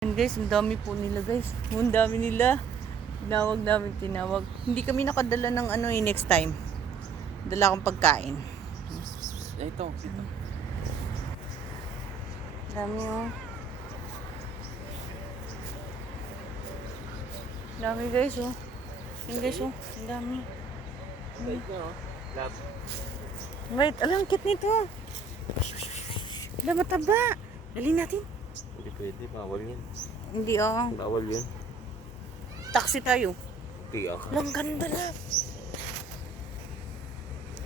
And guys, ang dami po nila guys. Ang dami nila. Tinawag. Hindi kami nakadala ng ano next time. Dala akong pagkain. Ito. Dami oh. Dami guys oh. Yan guys oh. Ang dami. Wait nyo. Lab. Wait, alam kit nito. Wala mataba. Dali natin. Hindi pwede. Bawal yan. Hindi oh. Bawal yan. Taxi tayo. Tiyak. Ang ganda lang.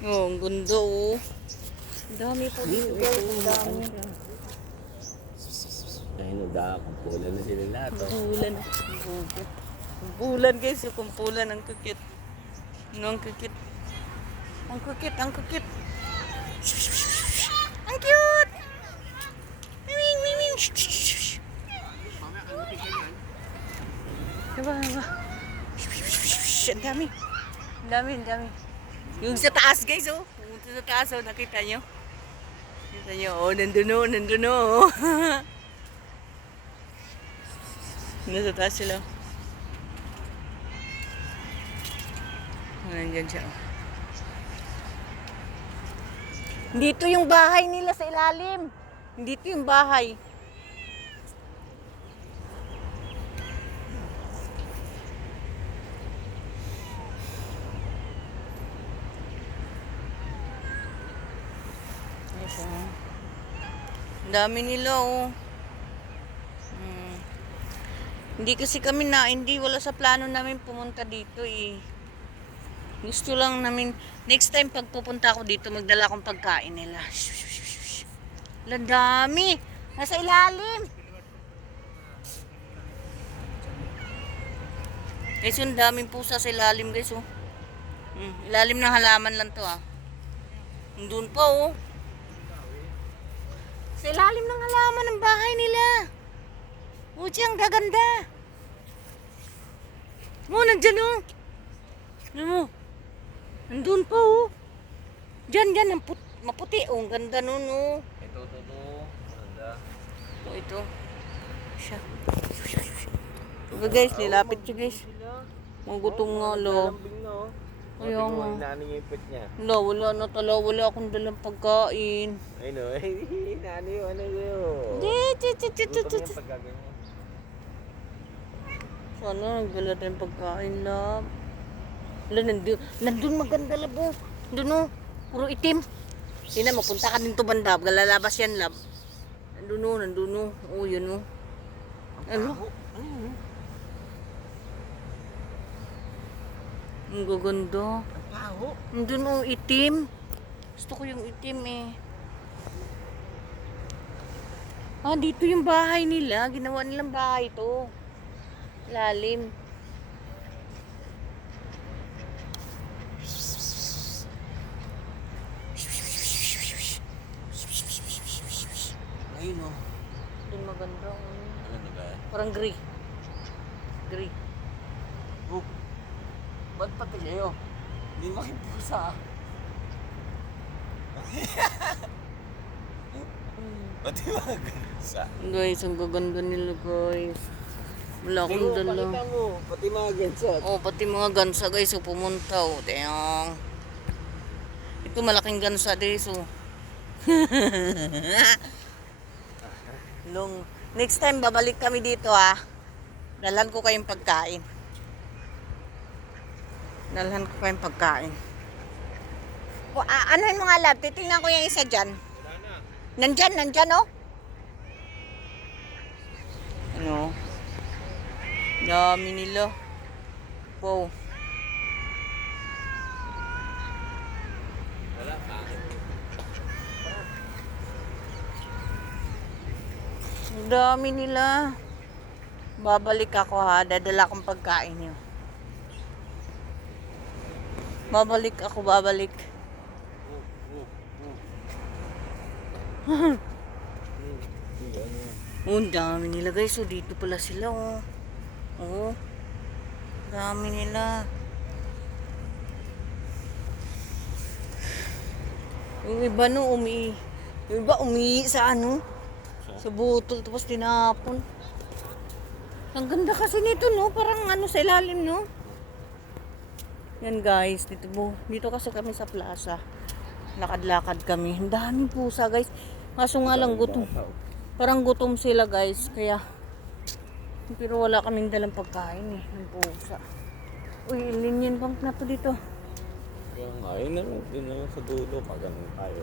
Oh, ang ganda oh. Ang dami po dito guys. Ang dami. Ayun o, kumpulan na sila lahat. Kumpulan. Kumpulan guys. Yung kumpulan. Ang kukit. Ang kukit. Ang kukit. Ang kukit. Ang cute. Miming, miming. Diba, diba? Ang dami. Ang dami, ang dami. Yung sa taas guys oh. Yung sa taas oh. Nakita nyo? Nakita nyo? Oh, nandun oh. Nandun oh. Nasa taas sila. Nandyan siya. Dito yung bahay nila sa ilalim. Dito yung bahay. Ang dami nila oh. Hindi kasi kami hindi wala sa plano namin pumunta dito eh. Gusto lang namin, next time pag pupunta ako dito, magdala akong pagkain nila. Ang dami! Nasa ilalim! Guys, yung daming pusa sa ilalim guys oh. Ilalim ng halaman lang to ah. Doon pa oh. Sa ilalim ng halaman ng bahay nila. Uchi, ang gaganda. Oh, nandyan oh. Ano mo? Nandun pa oh. Diyan, maputi oh. Ang ganda nun oh. Ito. Ganda. Ito. Siya. Diba guys, nilapit siya guys. Mga gutong nga lo. Lambing na oh. Ayaw nga. Inaano niya yung pet niya. Wala na tala. Wala akong dalang pagkain. Ayun o. Inaano yung ano yun. Di. Yung pagkaganyan. Sana nagdala tayong pagkain lab. Wala, nandun maganda lab oh. Nandun oh. Puro itim. Sina, mapunta ka din to banda. Lalabas yan lab. Nandun oh. Oh, yun oh. Ano? Ang gaganda. Ang paho. Nandun oh, itim. Gusto ko yung itim eh. Ah, dito yung bahay nila. Ginawa nilang bahay to. Lalim. Ayun o. Doon maganda. Ano ba? Parang gray. Gray. Oh. Ba't pati kayo? Hindi makipusa. Pati mga gansa. Guys, ang gaganda nila guys. Wala akong dala. Pakita mo, pati mga gansa. Oh, pati mga gansa guys. So, pumunta oh. Tayong. Ito malaking gansa guys oh. Next time babalik kami dito ah. Dalhan ko kayong pagkain. Ano yung mga lab? Titingnan ko yung isa dyan. Nandyan oh. Ano? Dami nila. Wow. Wala, pangit. Dami nila. Babalik ako ha. Dadala akong pagkain nyo. Babalik. Oh, ang dami nila guys. So, dito pala sila oh. Oh. Dami nila. Yung iba no, yung iba umihi sa ano? Sa butol tapos tinapon. Ang ganda kasi nito, no? Parang ano sa ilalim, no? Yan guys, dito kasi kami sa plaza. Lakad-lakad kami. Ang daming pusa guys. Kaso nga lang gutom. Parang gutom sila guys. Kaya, pero wala kaming dalang pagkain eh. Ng pusa. Uy, linyan bang na to dito. Kaya nga, yun na lang. Yun na lang sa dulo. Pag ganun tayo.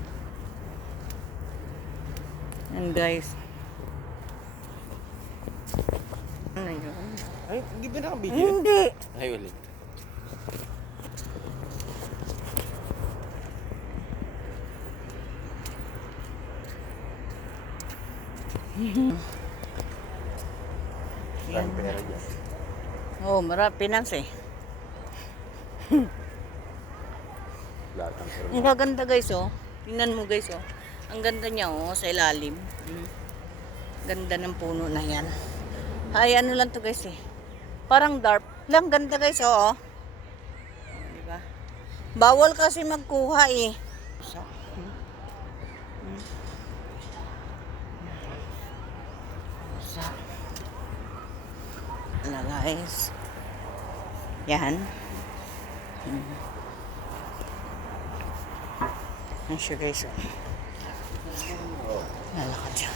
Yan guys. Ano yun? Ay, hindi ba nakabigyan? Hindi. Ay, ulit. Yan. Pera dyan. Oh, marami finance eh. Lahat ng pera. Ang gaganda guys oh. Tingnan mo guys oh. Ang ganda niya oh sa ilalim. Ganda ng puno na yan. Ay ano lang to guys eh. Parang dark. Lang ganda guys oh. Di ba? Bawal kasi magkuha eh. Ano guys. Yan. Yan siya guys oh. Lalakad siya.